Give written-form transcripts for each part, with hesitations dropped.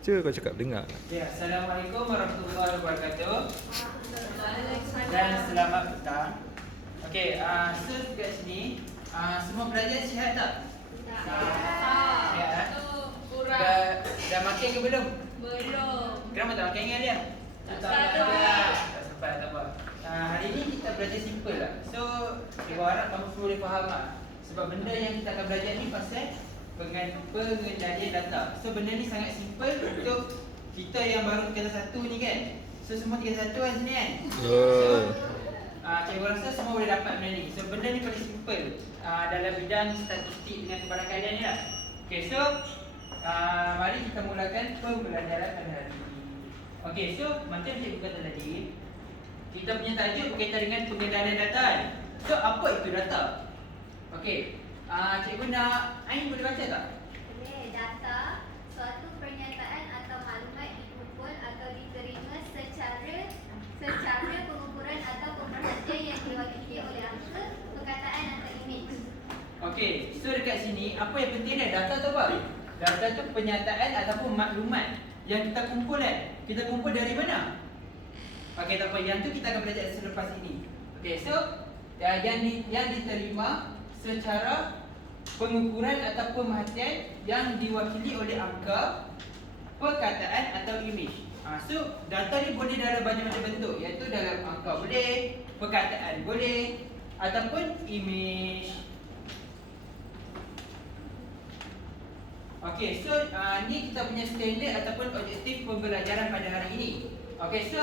Cuba kau cakap dengar. Ya, Assalamualaikum warahmatullahi wabarakatuh. Dan selamat petang. Okey, so dekat sini semua pelajar sihat tak? Sihat. Dah makan ke belum? Belum. Kenapa tak makan dengan dia? Tak sempat, tak apa. Hari ni kita belajar simple lah. So, saya harap kamu semua boleh faham lah. Sebab benda yang kita akan belajar ni pasal pengendalian data. So, benda ni sangat simple untuk kita yang baru tingkatan 1 ni kan. So, semua tingkatan 1 kan sini kan? So, cikgu rasa semua boleh dapat benda ni. So, benda ni paling simple dalam bidang statistik dengan kebarangkalian ni lah. Okay, so mari kita mulakan pembelajaran pada hari ini. Okey, so macam cikgu kata tadi, kita punya tajuk berkaitan dengan pengendalian data kan? So, apa itu data? Okey, cikgu nak Ain boleh baca tak? Boleh. Data suatu pernyataan atau maklumat dikumpul atau diterima secara pengukuran atau pemerhatian yang diwakili oleh angka, perkataan atau imej. Okey, so dekat sini apa yang penting dia? Data tu apa? Data tu pernyataan ataupun maklumat yang kita kumpul kan? Kita kumpul dari mana? Okey, tak apa. Yang tu kita akan belajar selepas ini. Okey, so yang diterima secara pengukuran atau pemerhatian yang diwakili oleh angka, perkataan atau imej. So data ni boleh dalam banyak macam bentuk, iaitu dalam angka boleh, perkataan boleh, ataupun imej. Okey, so ni kita punya standard ataupun objektif pembelajaran pada hari ini. Okey, so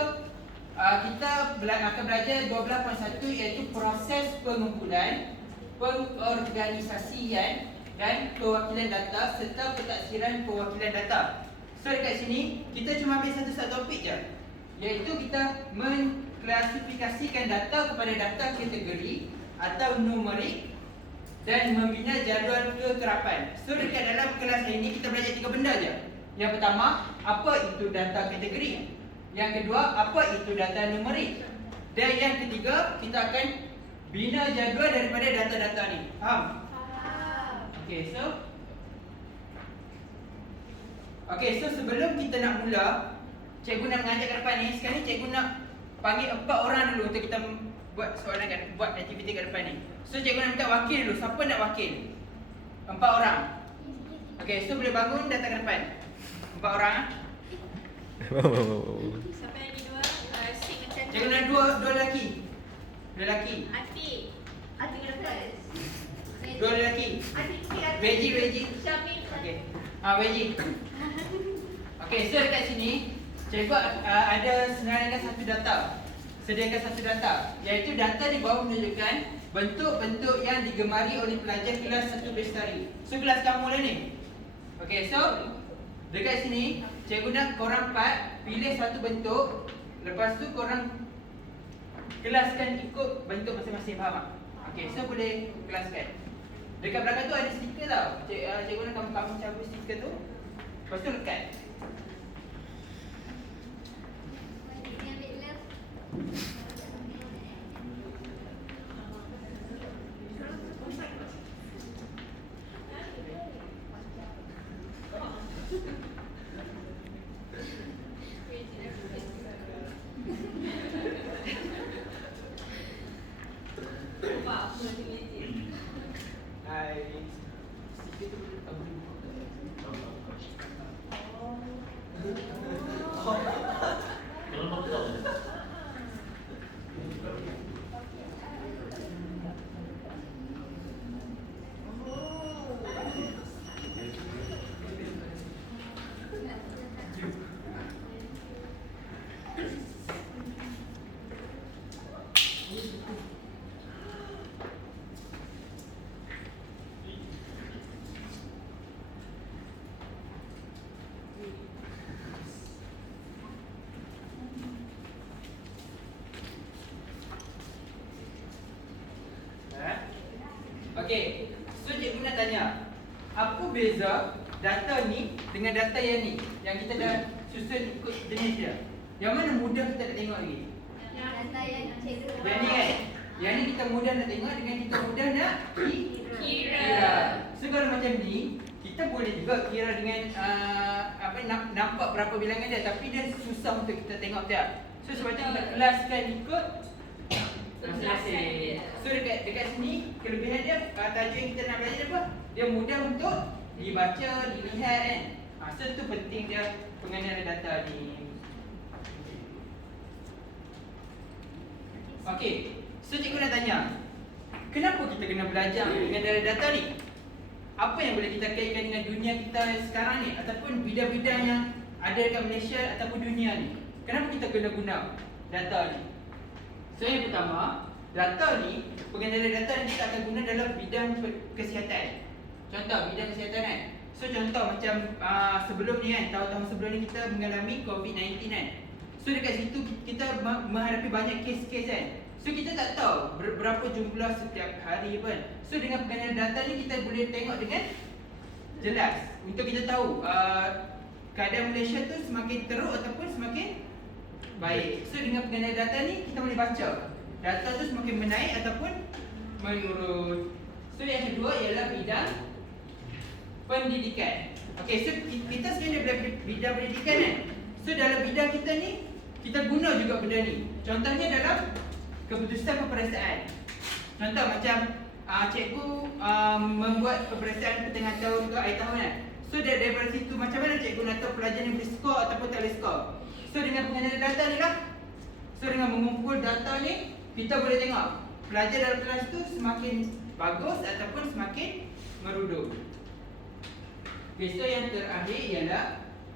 kita akan belajar 12.1 iaitu proses pengumpulan, pengorganisasian dan perwakilan data serta pentaksiran perwakilan data. So dekat sini kita cuma ambil satu topik je, iaitu kita mengklasifikasikan data kepada data kategori atau numerik dan membina jadual kekerapan. So dekat dalam kelas ini kita belajar 3 benda je. Yang pertama, apa itu data kategori? Yang kedua, apa itu data numerik? Dan yang ketiga, kita akan bina jadual daripada data-data ni. Faham? Okey, so sebelum kita nak mula, cikgu nak mengajar ke depan ni. Sekarang ni cikgu nak panggil 4 orang dulu untuk kita buat soalan buat aktiviti kat depan ni. So cikgu nak minta wakil dulu. Siapa nak wakil? 4 orang. Okey, so boleh bangun datang ke depan. 4 orang. Siapa yang kedua? Sik macam tu. Cikgu nak dua lelaki. Atik ke depan. 2 lelaki. Veji. Syamil. Okey. Veji. Okey, so dekat sini cikgu ada sediakan satu data, iaitu data di bawah menunjukkan bentuk-bentuk yang digemari oleh pelajar kelas 1 Bestari. So kelas kamu lah ni. Okey, so dekat sini cikgu nak korang 4 pilih satu bentuk. Lepas tu korang kelaskan ikut bentuk masing-masing, faham tak? Okey, so boleh kelaskan. Dekat belakang tu ada stiker tau. Cikgu nak kamu cabut stiker tu. Lepas tu lekat. Okey, so cikgu nak tanya, apa beza data ni dengan data yang ni? Yang kita dah susun ikut jenis dia. Yang mana mudah kita nak tengok lagi? Data yang cikgu. Yang ni kan? Yang ni kita mudah nak tengok dengan kita mudah nak kira. So kalau macam ni, kita boleh juga kira dengan nampak berapa bilangan dia, tapi dia susah untuk kita tengok dia. So sebab tu kita kelaskan ikut masing-masing. So dekat sini kelebihan dia, tajuk yang kita nak belajar apa? Dia mudah untuk dibaca, dilihat kan. So tu penting dia pengenalan data ni. Okey, so cikgu nak tanya, kenapa kita kena belajar pengenalan data ni? Apa yang boleh kita kaitkan dengan dunia kita sekarang ni, ataupun bidang-bidang yang ada dekat Malaysia ataupun dunia ni? Kenapa kita kena guna data ni? So yang pertama, data ni, pengenalan data ni kita akan guna dalam bidang kesihatan. Contoh bidang kesihatan kan. So contoh macam sebelum ni kan, tahun-tahun sebelum ni kita mengalami COVID-19 kan. So dekat situ kita menghadapi banyak kes-kes kan. So kita tak tahu berapa jumlah setiap hari pun. So dengan pengenalan data ni kita boleh tengok dengan jelas untuk kita tahu keadaan Malaysia tu semakin teruk ataupun semakin baik. So dengan pengenalan data ni kita boleh baca data tu semakin menaik ataupun menurun. So yang kedua ialah bidang pendidikan. Okey, so kita sekarang ada bidang pendidikan kan. So dalam bidang kita ni kita guna juga benda ni. Contohnya dalam keputusan peperiksaan. Contoh macam cikgu membuat peperiksaan pertengahan tahun ke akhir tahun kan. So daripada situ macam mana cikgu nak tahu pelajar ni boleh skor ataupun tak boleh skor. So dengan pengenalan data ni lah. So dengan mengumpul data ni kita boleh tengok pelajar dalam kelas tu semakin bagus ataupun semakin merudum. Okay, so yang terakhir ialah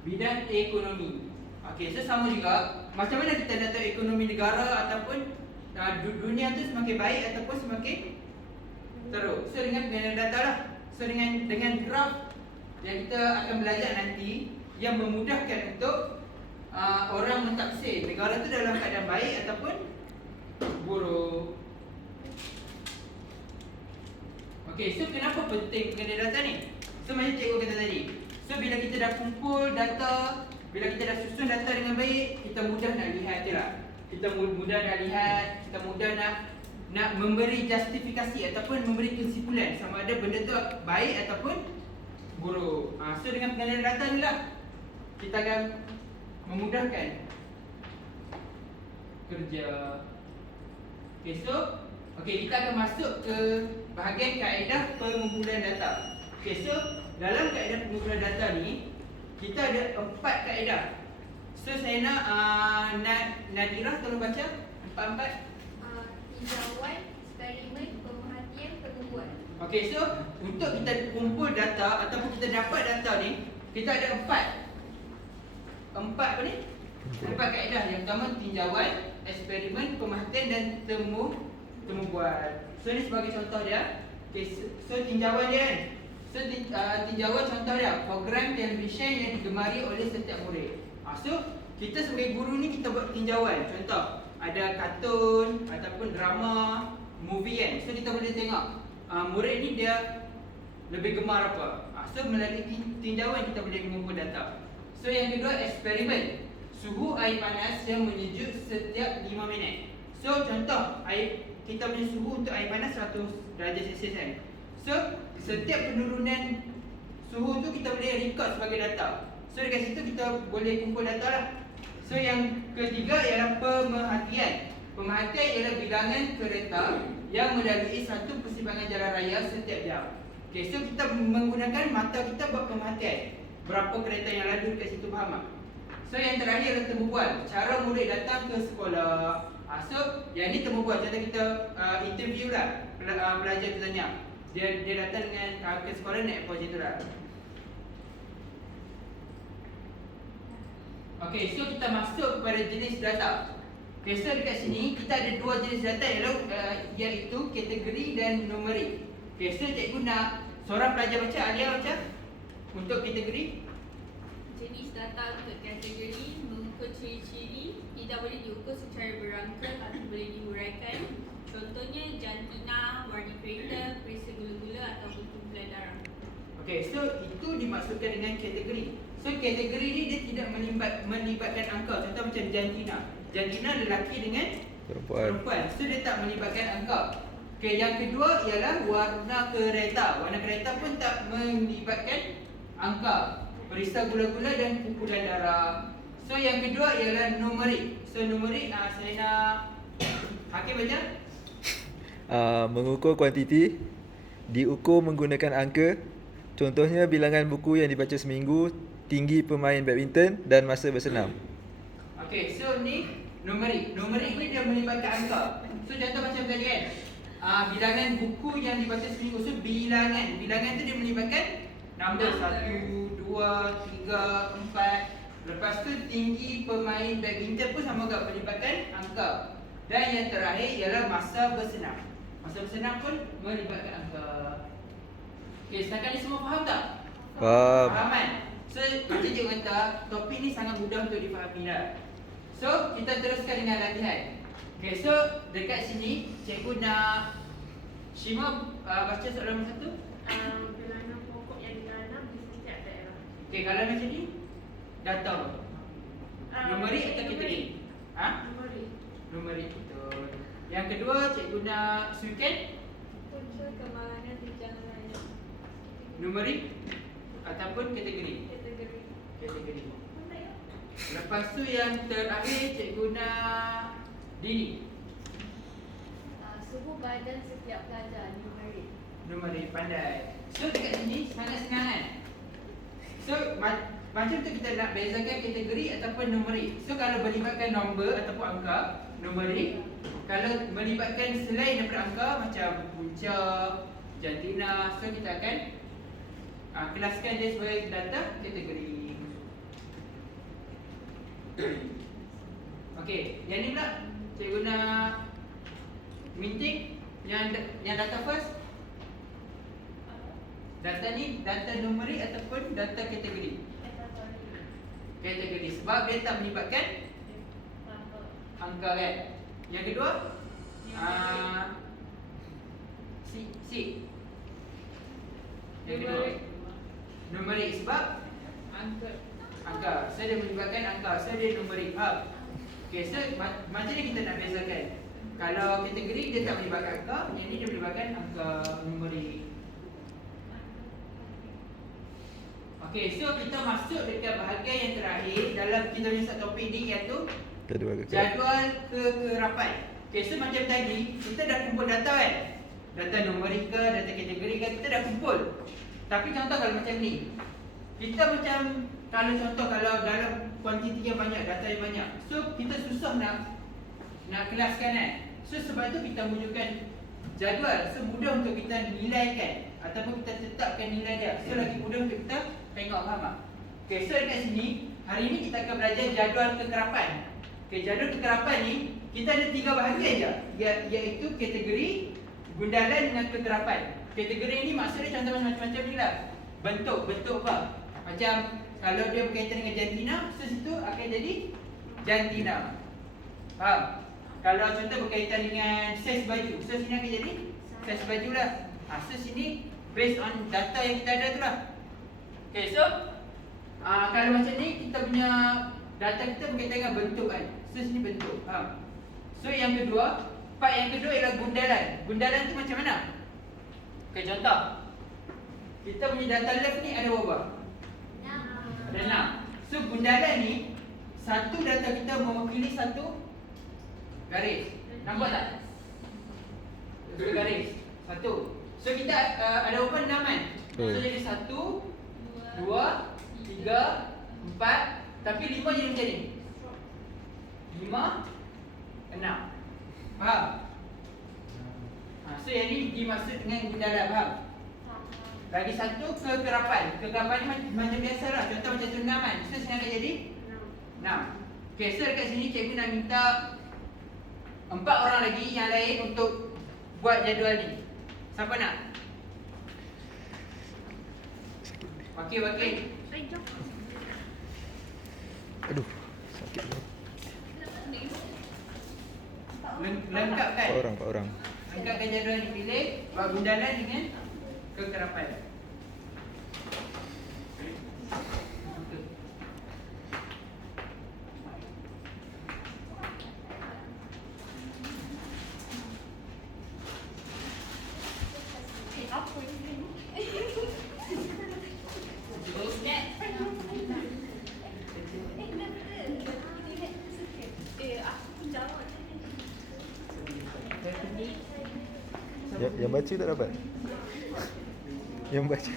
bidang ekonomi. Okay, so sama juga macam mana kita nak tahu ekonomi negara ataupun dunia tu semakin baik ataupun semakin teruk. So dengan pengenalan data lah. So dengan graf yang kita akan belajar nanti yang memudahkan untuk orang mentafsir negara tu dalam keadaan baik ataupun buruk. Okey, so kenapa penting pengenalan data ni? So macam cikgu kata tadi. So bila kita dah kumpul data, bila kita dah susun data dengan baik, kita mudah nak lihat je lah. Kita mudah nak lihat, kita mudah nak memberi justifikasi ataupun memberi kesimpulan sama ada benda tu baik ataupun buruk. So dengan pengenalan data ni lah kita akan memudahkan kerja. Okay, so kita akan masuk ke bahagian kaedah pengumpulan data. Okay, so dalam kaedah pengumpulan data ni kita ada 4 kaedah. So saya nak Nadirah tolong baca 4. Tinjauan, eksperimen, pemerhatian, penubuhan. Okey, so untuk kita kumpul data ataupun kita dapat data ni, kita ada 4 apa ni? 4 kaedah. Yang pertama tinjauan, eksperimen, pemerhatian dan temubuan. So ni sebagai contoh dia. Okey, so tinjauan dia kan. So tinjauan contoh dia program televisyen yang digemari oleh setiap murid. So kita sebagai guru ni kita buat tinjauan. Contoh ada kartun ataupun drama, movie kan. So kita boleh tengok murid ni dia lebih gemar apa. So melalui tinjauan kita boleh mengumpul data. So yang kedua eksperimen. Suhu air panas yang menyejuk setiap 5 minit. So contoh kita punya suhu untuk air panas 100 darjah Celsius kan. So setiap penurunan suhu tu kita boleh record sebagai data. So dekat situ kita boleh kumpul data lah. So yang ketiga ialah pemerhatian. Pemerhatian ialah bilangan kereta yang melalui satu persimpangan jalan raya setiap jam. Okay, so kita menggunakan mata kita buat pemerhatian. Berapa kereta yang lalu dekat situ, faham tak? So yang terakhir adalah temubual. Cara murid datang ke sekolah. So yang ni temubual. Contoh kita interview lah pelajar kita tanya. Dia datang dengan ke sekolah naik apa macam tu lah. Okey, so kita masuk kepada jenis data. Okey, so dekat sini kita ada 2 jenis data iaitu kategori dan numerik. Okey, so cikgu nak seorang pelajar baca, Alia baca untuk kategori. Jenis data untuk kategori mengikut ciri-ciri tidak boleh diukur secara berangka atau boleh dihuraikan. Contohnya jantina, warna kereta, perisa gula-gula ataupun kumpulan darah. Okey, so itu dimaksudkan dengan kategori. So kategori ni dia tidak melibatkan angka. Contoh macam jantina. Jantina lelaki dengan perempuan. So dia tak melibatkan angka. Okey, yang kedua ialah warna kereta. Warna kereta pun tak melibatkan angka. perisa gula-gula dan kumpulan darah. So yang kedua ialah numerik. So numerik saya nak Hakim baca. Mengukur kuantiti, diukur menggunakan angka. Contohnya bilangan buku yang dibaca seminggu, tinggi pemain badminton dan masa bersenam. Okey, so ni numerik. Numerik ni dia melibatkan angka. So contoh macam tadi kan. Bilangan buku yang dibaca seminggu. So bilangan tu dia melibatkan nombor 1, 2, 3, 4. Lepas tu tinggi pemain badminton pun sama juga melibatkan angka. Dan yang terakhir ialah masa bersenam. Masa bersenam pun melibatkan angka. Okey, setakat ni semua faham tak? Faham. Faham kan? So macam cikgu kata, topik ni sangat mudah untuk difahami dah. So kita teruskan dengan latihan. Okay, so dekat sini cikgu nak Shima baca soalan nombor 1. Bilangan pokok yang ditanam di setiap daerah. Okay, kalau macam ni data apa? Numerik atau kategori? Numerik. Numerik, betul. Yang kedua cikgu nak suikan Punca kemahanan di jalan raya. numerik ataupun kategori? Kategori. Kategori. Lepas tu yang terakhir cikgu nak Dini. Suhu badan setiap pelajar numerik. Numerik, pandai. So dekat sini sangat senang kan? So macam tu kita nak bezakan kategori ataupun numerik. So kalau melibatkan nombor ataupun angka, numerik. Kalau melibatkan selain daripada angka macam punca, jantina, so kita akan kelaskan dia sebagai data kategori. Okey, yang ni pula cikgu nak minting yang data first. Data ni data numerik ataupun data kategori? Kategori, sebab dia tak melibatkan angka kan. Yang kedua C. Yang kedua numerik sebab angka. So dia melibatkan angka. So dia numerik. Okay, so macam ni kita nak bezakan. Kalau kategori dia tak melibatkan angka, yang ni dia melibatkan angka numerik. Okay, so kita masuk dekat bahagian yang terakhir dalam kita punya satu topik ni, iaitu jadual kekerapan. Okay, so macam tadi kita dah kumpul data kan. Data numerik ke, data kategori ke, kita dah kumpul. Tapi contoh kalau macam ni, kita macam kalau contoh kalau dalam kuantiti yang banyak, data yang banyak, so kita susah nak kelaskan kan. So sebab tu kita wujudkan jadual. So mudah untuk kita nilaikan ataupun kita tetapkan nilai dia. So lagi mudah untuk kita tengok, faham tak? Okay, so dekat sini hari ni kita akan belajar jadual kekerapan. Okay, jadual kekerapan ni kita ada 3 bahagian je, iaitu kategori, gundalan dengan kekerapan. Kategori ni maksudnya contoh macam-macam ni lah. Bentuk apa? Macam kalau dia berkaitan dengan jantina, so situ akan jadi jantina. Faham? Kalau contoh berkaitan dengan saiz baju, so sini akan jadi saiz baju lah. So sini based on data yang kita ada tu lah. Okay, so kalau macam ni kita punya data kita berkaitan dengan bentuk kan. So sini bentuk. Faham? So yang kedua, part yang kedua ialah gundalan. Gundalan tu macam mana? Okay, contoh kita punya data left ni ada berapa? 6. Ada 6. So gundalan ni, satu data kita mewakili satu garis. Nampak tak? Satu garis. Satu. So kita ada berapa 6 kan? So jadi 1, 2, 3, 4. Tapi 5 jadi macam ni. 5, 6. Faham? So yang ni dimaksud dengan gundalan, faham? Lagi satu kekerapan. Kekerapan ni macam biasa lah. Contoh macam tu 6 kan. So sini akan jadi 6. Okay, so dekat sini cikgu nak minta 4 orang lagi yang lain untuk buat jadual ni. Siapa nak? Wakil. Aduh, sakit. Lengkapkan. 4 orang. Lengkapkan jadual ni, pilih buat gundalan dengan kekerapan. Go step. Yang baca tak dapat. Yang baca.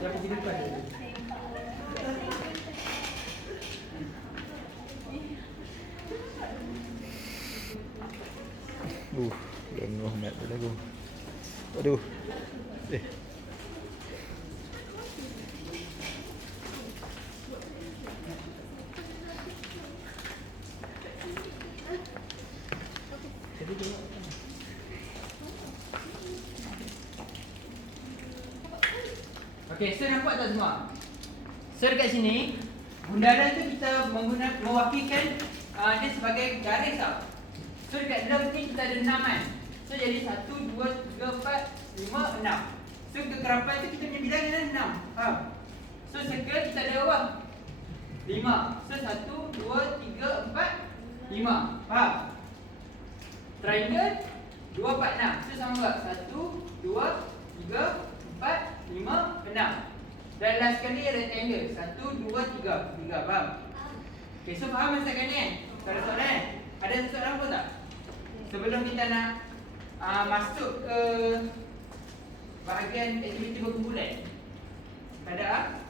Yang pergi depan. Lengoh mat dah aku. Aduh. Okey, so nampak tak semua? So dekat sini, bundaran tu kita mewakilkan dia sebagai garis tau. So dekat dalam ni kita ada 6 kan. So jadi 1, 2, 3, 4, 5, 6. So kekerapan tu kita punya bilang ada 6. Faham? So circle kita ada berapa? 5. So 1, 2, 3, 4, 5. Faham? Triangle 2, 4, 6. So sama tak? 1, 2, 3, 4, 5, 6. Dan last sekali rectangle 1, 2, 3. 3, faham? Okay, so faham masakan ni kan? Tak ada soalan kan? Ada soalan pun tak? Sebelum kita nak masuk ke bahagian aktiviti berkumpulan. Tak ada?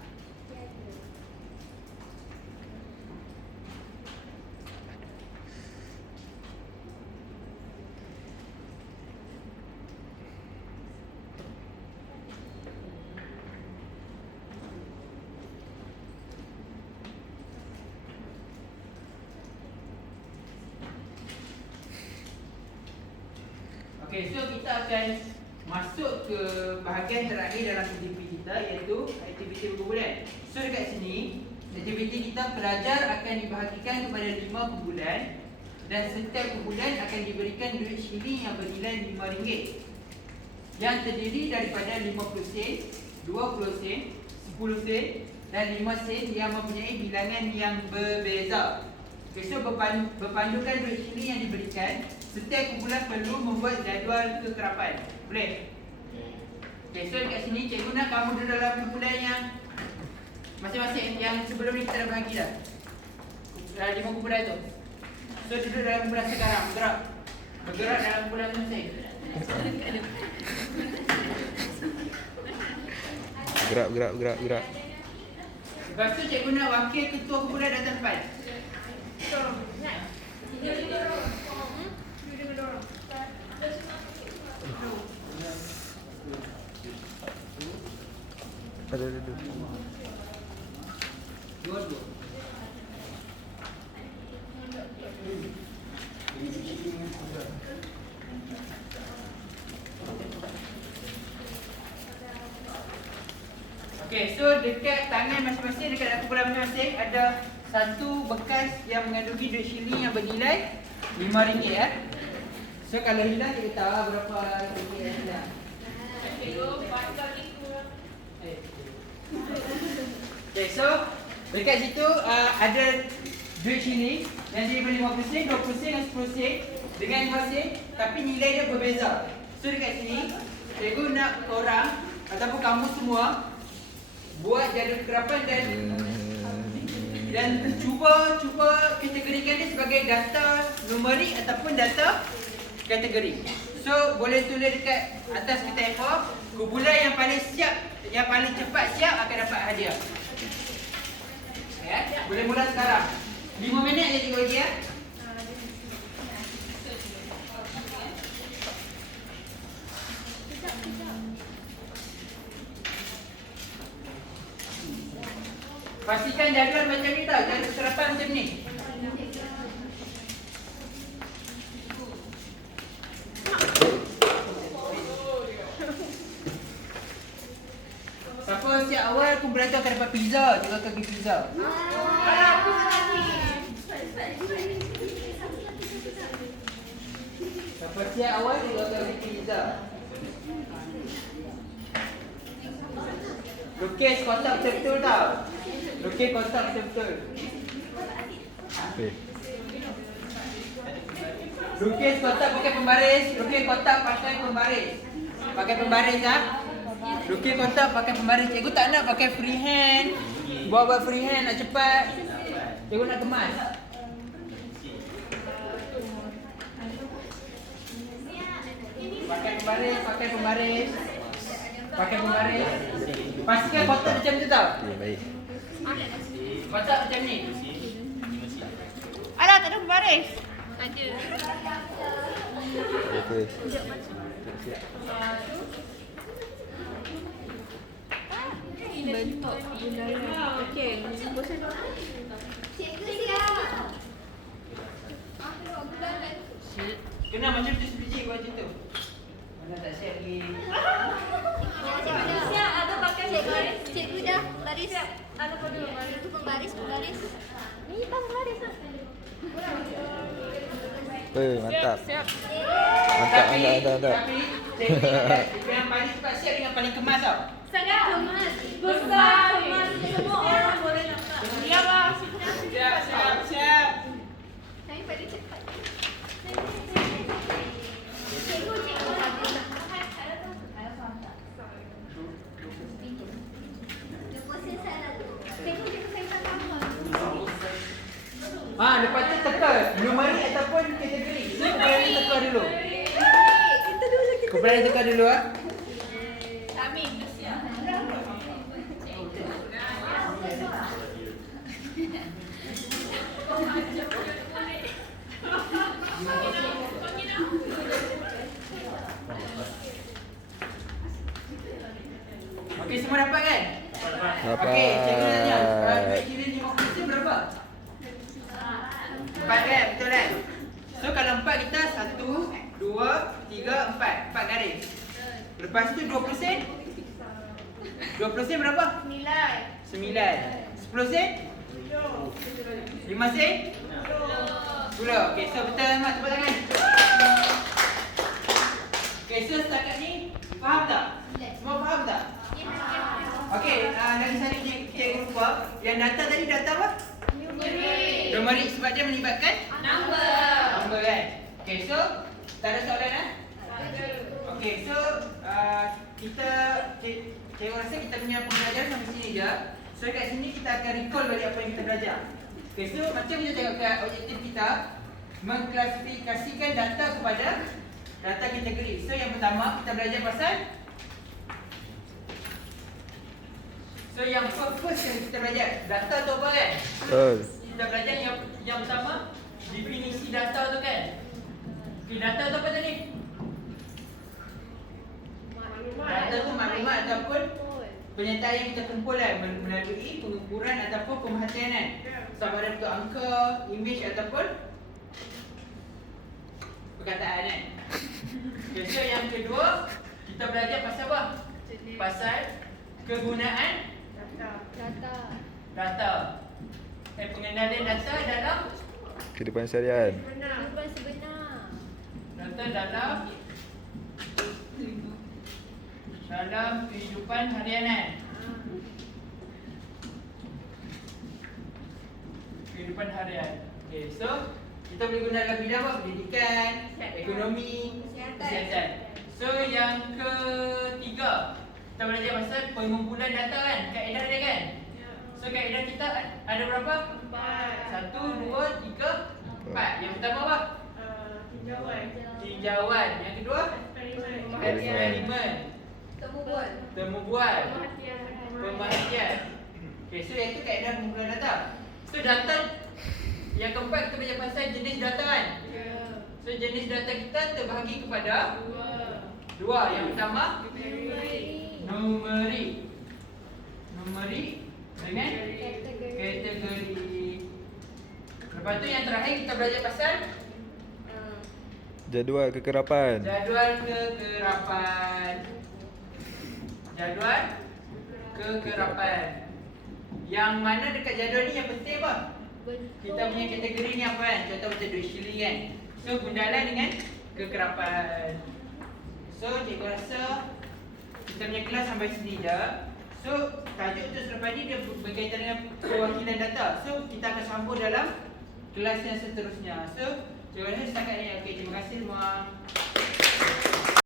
Okey, so kita akan masuk ke bahagian terakhir dalam aktiviti kita, iaitu aktiviti berkumpulan. So dekat sini, aktiviti kita pelajar akan dibahagikan kepada 5 kumpulan dan setiap kumpulan akan diberikan duit shilling yang bernilai RM5 yang terdiri daripada 50 sen, 20 sen, 10 sen dan 5 sen yang mempunyai bilangan yang berbeza. Okay, so berpandukan duit shilling yang diberikan, setiap kumpulan perlu membuat jadual kekerapan. Boleh? Okay, so dekat sini cikgu nak kamu duduk dalam kumpulan yang masing-masing yang sebelum ni kita dah bahagi dah. Dalam 5 kumpulan tu. So duduk dalam kumpulan sekarang, bergerak. Bergerak dalam kumpulan masing. Gerak. Lepas tu cikgu nak wakil ketua kumpulan datang depan. Ada. Dua. Okey, so dekat tangan masing-masing, dekat dalam kumpulan masing-masing ada satu bekas yang mengandungi duit shilling yang bernilai RM5 ya. So kalau hilang kita tahu berapa ringgit yang hilang. Okay, so dekat situ ada duit shilling yang diberi 50 sen, 20 sen dan 10 sen dengan 5 sen, tapi nilai dia berbeza. So dekat sini cikgu nak korang ataupun kamu semua buat jadual kekerapan dan cuba kategorikan dia sebagai data numerik ataupun data kategori. So boleh tulis dekat atas kertas A4, kumpulan yang paling siap, yang paling cepat siap akan dapat hadiah. Ya, boleh mula sekarang. 5 minit je cikgu bagi ya. Pastikan jadual macam ni tau, jadual kekerapan macam ni. Siapa siap awal, kumpulan tu akan dapat pizza. Juga akan pergi pizza. Siapa siap awal, juga akan pergi pizza. Lukis kotak betul-betul tau. Lukis kotak betul-betul. Okey. Lukis kotak pakai pembaris. Lukis kotak pakai pembaris. Pakai pembaris tak? Lukis kotak pakai pembaris. Cikgu tak nak pakai freehand. Buat freehand nak cepat. Cikgu nak kemas. pembaris, pakai pembaris. Pakai pembaris. Pastikan kotak macam tu tau. Okey, baik. Kotak macam ni. Alah, tak ada baris. Ada. Okey. Bentuk bundaran. Okey. Cikgu siap. Kena macam tu sebiji buat macam tu. Mana tak siap lagi. Cikgu dah. Siap, ada pakai baris. Cikgu dah. Baris. Ada pada baris. Itu pembaris, pembaris. Ni pembaris lah. Mantap. Siap. Mantap, mantap. Tapi cikgu yang paling cepat siap dengan paling kemas tau. Sangat kemas. Besar kemas. Semua orang boleh nampak. Ya lah. Siap. Kami paling cepat. Cikgu, cikgu. Deposit salah tu. Cikgu, cikgu saya tak tahu. Lepas tu teka numeri ataupun kategori. So kumpulan teka dulu. Kumpulan teka dulu ah. Amin, siap. Okey, semua dapat kan? Dapat. Okey, cikgu tanya, duit kira 50% berapa? 4 kan? Betul kan? So kalau 4 kita 1, 2, 3, 4. 4 garis. Lepas tu 20%? 20% berapa? 9. 10 sen? 5 sen? 10. Okey, so betul Ahmad, tepuk tangan. Okey, so setakat ni faham tak? Semua faham tak? Okey, lagi satu cikgu lupa. Yang data tadi data apa? Numerik sebab dia melibatkan number kan? Okey, so tak ada soalan eh? Okey, so cikgu rasa kita punya pembelajaran sampai sini je. So kat sini kita akan recall balik apa yang kita belajar. Okey, so macam kita tengok kat objektif kita, mengklasifikasikan data kepada data kategori. So yang pertama kita belajar pasal yang first yang kita belajar data tu apa kan? Betul. Kita belajar yang pertama definisi data tu kan. Okey, data tu apa tadi? Data tu maklumat ataupun penyertaan yang kita kumpul kan melalui pengukuran ataupun pemerhatian kan. Sama ada bentuk angka, image ataupun perkataan kan. Okay, so yang kedua kita belajar pasal apa? Pasal kegunaan data. Pengenalan data dalam Kehidupan seharian. Kehidupan sebenar. data dalam kehidupan harian. Kehidupan harian. Okay, so kita boleh guna dalam bidang apa? Pendidikan, ekonomi, kesihatan. So yang ketiga kita belajar pasal pengumpulan data kan, kaedah dia kan. So kaedah kita ada berapa? 1, 2, 3, 4. Yang pertama apa? Tinjauan. Yang kedua? Eksperimen. Temu bual. Pemerhatian. Okay, so yang itu kaedah pengumpulan data. So data yang keempat kita belajar pasal jenis data kan. So jenis data kita terbahagi kepada dua. Yang pertama numerik dengan kategori. Lepas tu yang terakhir kita belajar pasal Jadual kekerapan. jadual kekerapan. Yang mana dekat jadual ni yang penting apa? Kita punya kategori ni apa kan? Contoh macam duit shilling kan. So gundalan dengan kekerapan. So cikgu rasa kita punya kelas sampai sini je. So tajuk tu selepas ni dia berkaitan dengan perwakilan data. So kita akan sambung dalam kelas yang seterusnya. So cikgu rasa setakat ni. Okey, terima kasih semua.